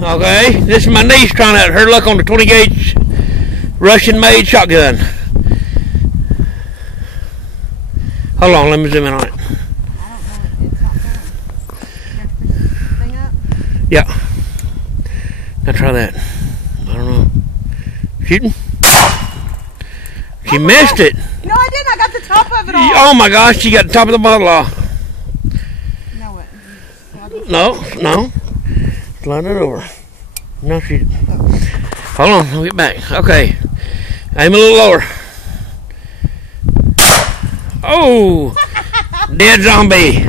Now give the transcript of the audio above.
Okay, this is my niece trying out her luck on the 20 gauge Russian-made shotgun. Hold on, let me zoom in on it. I don't know. It's not going. You have to push this thing up? Yeah. Now try that. I don't know. Shooting. She missed it. No, I didn't. I got the top of it all. Oh my gosh, she got the top of the bottle off. No, what? No. Slide it over. No, shoot it. Hold on, I'll get back. Okay. Aim a little lower. Oh! Dead zombie.